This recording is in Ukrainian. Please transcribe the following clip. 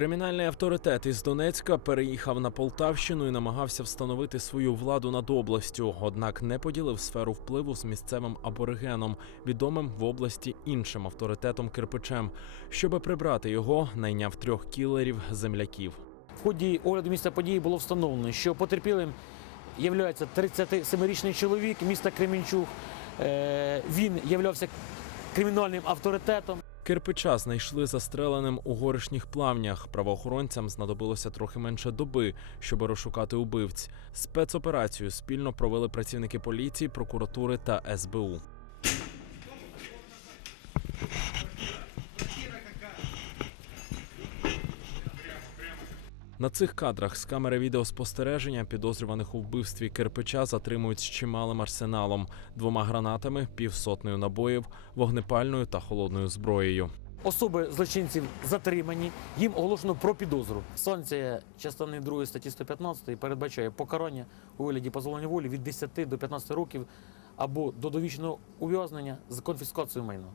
Кримінальний авторитет із Донецька переїхав на Полтавщину і намагався встановити свою владу над областю, однак не поділив сферу впливу з місцевим аборигеном, відомим в області іншим авторитетом кирпичем. Щоби прибрати його, найняв трьох кілерів земляків. В ході огляду місця події було встановлено, що потерпілим є 37-річний чоловік міста Кременчуг. Е, Він являвся кримінальним авторитетом. Кирпича знайшли застреленим у горішніх плавнях. Правоохоронцям знадобилося трохи менше доби, щоб розшукати убивць. Спецоперацію спільно провели працівники поліції, прокуратури та СБУ. На цих кадрах з камери відеоспостереження підозрюваних у вбивстві кирпича затримують з чималим арсеналом: двома гранатами, півсотнею набоїв, вогнепальною та холодною зброєю. Особи злочинців затримані, їм оголошено про підозру. Санкція частини 2 статті 115 передбачає покарання у вигляді позбавлення волі від 10 до 15 років або до довічного ув'язнення з конфіскацією майна.